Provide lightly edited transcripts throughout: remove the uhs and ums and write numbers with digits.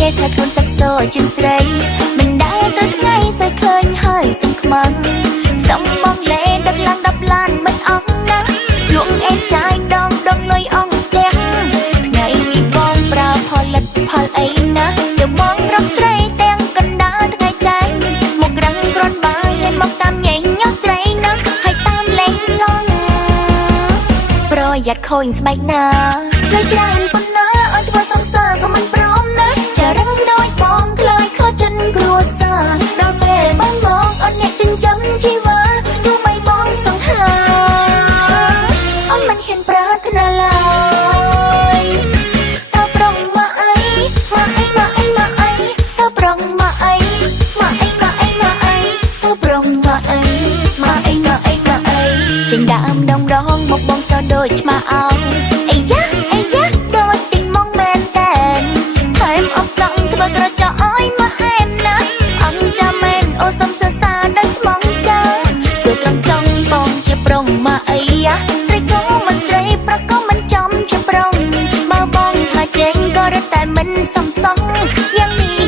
លេថាខ្លួនសាច់សជាងស្រីមិនដែលទៅថ្ងៃសើឃើញហើយសុំខ្មាំងសំបងលេដឹកឡើង10ឡានមិនអស់ណាលួងអេតចាយដងលុយអងស្ទះថ្ងៃនេះបងប្រើផលិតផលអីណាទៅបងរកស្រីទាំងកណ្ដាលថ្ងៃចែងមករឹងក្រនបាយហ៊ានមកតាមញ៉ៃញ៉ោះស្រីណាហើយតាមលេងឡងប្រយ័ត្នខូចស្បែកណាលើច្រើនប៉ុណ្ណាអត់ធ្វើសង្សារក៏មិនព្រមណាចារឹងដូចបងខ្លាយខកចិនគ្រួសារដល់ពេលបងមកអត់អ្នកចិញ្ចឹមជីវ៉ាទោះបីបងសង្ហាអត់មិនហ៊ានប្រាថ្នាឡើយតើប្រងមកអីតើប្រងមកអីតើប្រងមកអីចេញដើមដងមកបងសដូចឆ្មាអោអីយ៉ាដូចទីងមកមែនតែនថែមអបសង្ឃធ្វើក្រចកឲ្យមកអែមណាអង្គចាំមែនអូសំសរសើរដោយស្មងចាសួរត្រង់ចង់បងជាប្រងមកអីយ៉ាស្រីក៏មិនស្រីប្រក៏មិនចំជាប្រងបើបងថាចេញក៏រត់តែមិនសំសងយ៉ាងនេះ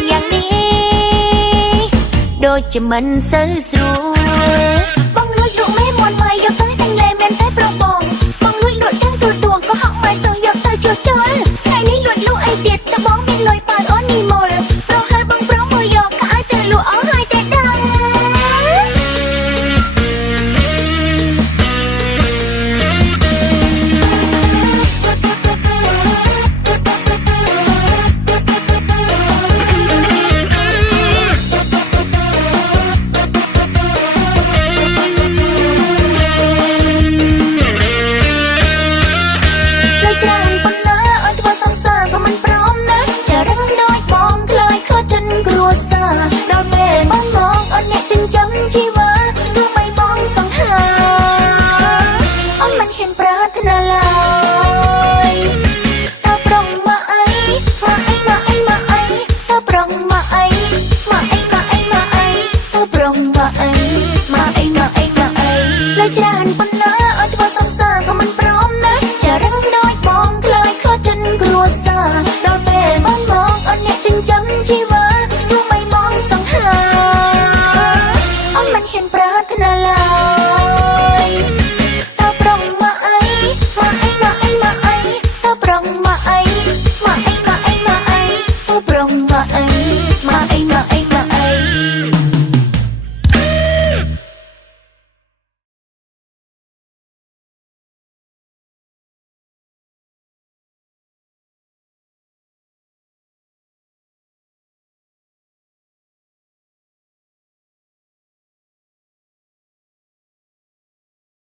ដូចជាមិនសូវស្រួលបងលួចលក់មេមន់មកយកទៅតែងលែមែនតែប្របងបងលួចលក់ទាំងទូទួងក៏ហក់មកសូវយកទៅជួសជុលថ្ងៃនេះលួចលក់អីទៀតតើបងមានលុយបើអូននីមុលប្រហែលបងប្រងមើលយកក៏ឲ្យតែលក់អស់ហើយតែដឹងច្រើនប៉ុណ្